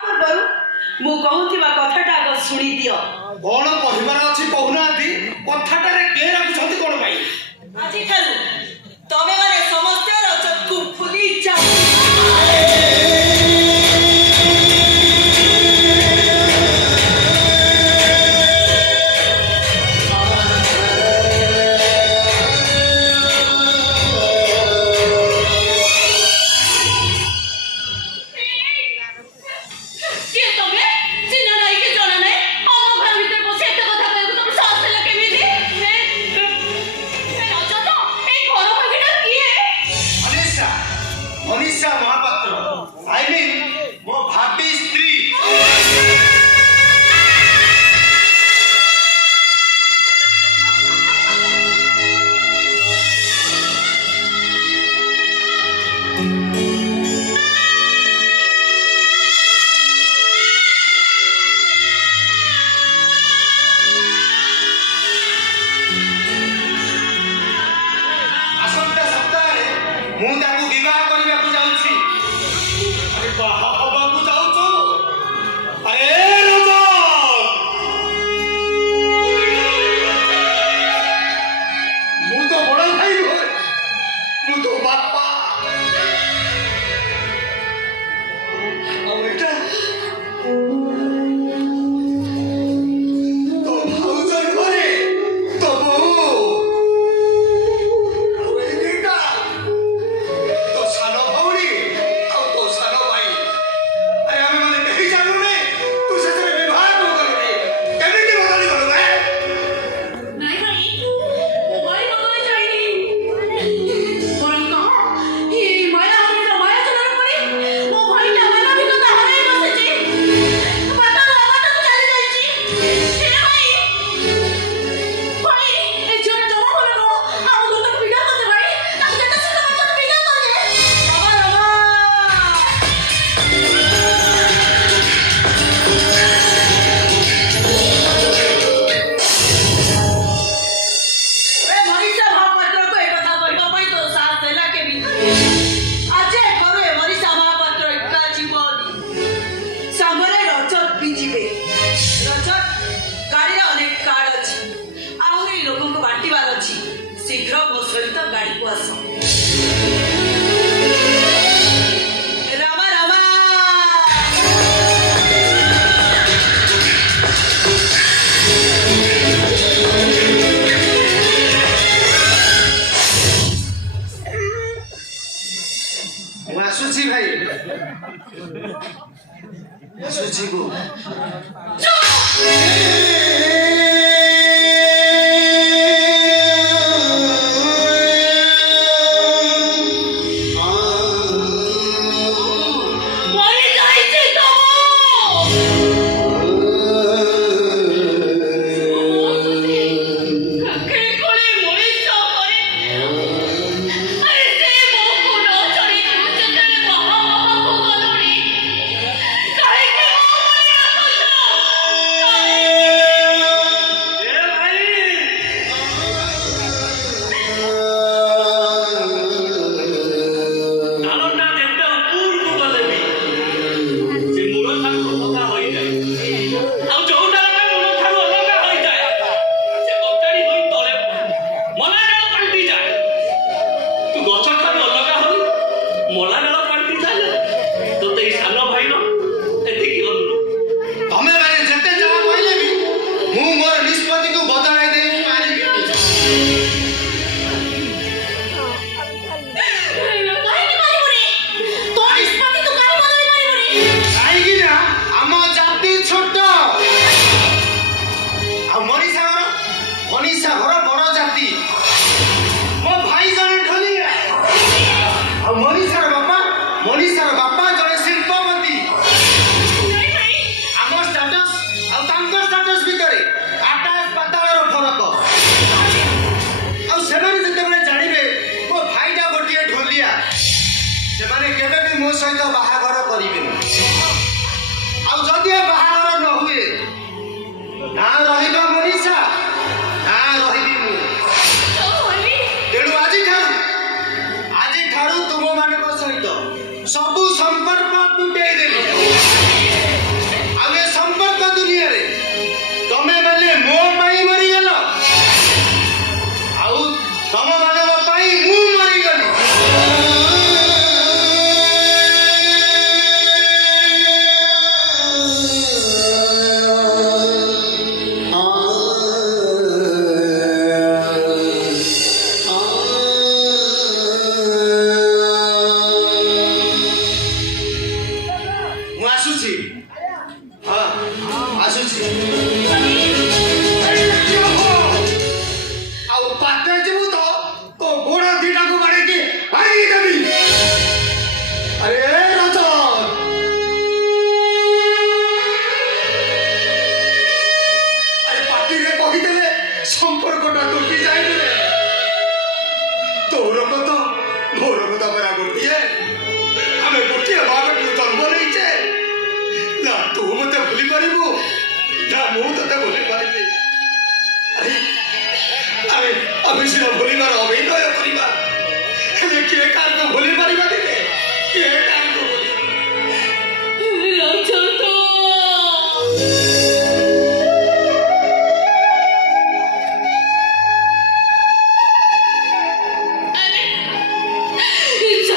ମୁଁ କହୁଥିବା କଥାଟା ଆଗ ଶୁଣି ଦିଅ। କଣ କହିବାର ଅଛି କହୁନାହାନ୍ତି? କଥାଟାରେ କେ ରାଖୁଛନ୍ତି କଣ ପାଇଁ? ଆଜିଠାରୁ ତମେମାନେ ସମସ୍ତେ ରଜକୁ ଭୁଲି ଯାଅ। मनीषा महापात्र आई मीन मो भाभी स्त्री। आसंता सप्ताह मु ताकू विवाह करने को जाऊँगी। अरे बाहा हवा को जाऊँ अरे रजत मु तो बड़ा भाई हुए मु तो बापा अब बेटा तो भाउजर घरे तो बहू तो सानो भौणी और तो सानो भाई अरे हमें माने नहीं जानू नहीं तू से तेरे विवाह को करोगे केमिति बदली करो मैं नहीं भाई बदली जाएगी बरं कहो ये माया हमने माया चलाने पड़ी वो भाई क्या माया भी तो हराई बसे जी पता चली जाई हे भाई ए जोर जमा बोलो आ दो तो पीड़ा कर दे भाई ना जेटा से बच्चा पीड़ा कर दे बाबा ए मनीषा महापात्र को एक कथा कहबा पई तो साथ देला केमिति आजे करे मनीषा महापात्र एका जीवन संगरे रजत भी जीवे रजत गाड़ी अनेक कार्ड अछि आउनी लोगों को बांटीबार अछि शीघ्र मो सहित गाड़ी को आस रामा रामा ମୁଁ ଆସୁଛି ଭାଇ ଆସୁଛି ଗୋ मरी जाइछि तो के कोले मनीषा करे अरे से मोको न छोड़ी जतने बाहा को गलोड़ी काहे के मो मरी ଆସୁଛି ହଁ ଆସୁଛି ଆଉ ପାଟେ ଯିବୁ ତ ତୋ ଗୋଡ଼ ଦିଟାକୁ ବାଡ଼େଇକି ଭାଙ୍ଗି ଦେବି ଆରେ ରଜତ ଆରେ ପାଟିରେ କହିଦେଲେ ସମ୍ପର୍କଟା ତୁଟି ଯାଇଥିଲେ ତୋର କଥା ମୋର କଥା ପରା ଗୋଟିଏ ଆମେ ଗୋଟିଏ ଭାବରେ ଜନ୍ମ ନେଇଛେ ନା ତୁ ମତେ ଭୁଲି ପାରିବୁ ନା ମୁଁ ତତେ ଭୁଲି ପାରିବି ଆରେ ଆମେ ଆମେ ସିନା ଭୁଲିବାର ଅଭିନୟ କରିବା ହେଲେ କିଏ କାହାକୁ ଭୁଲି ପାରିବାନି କିଏ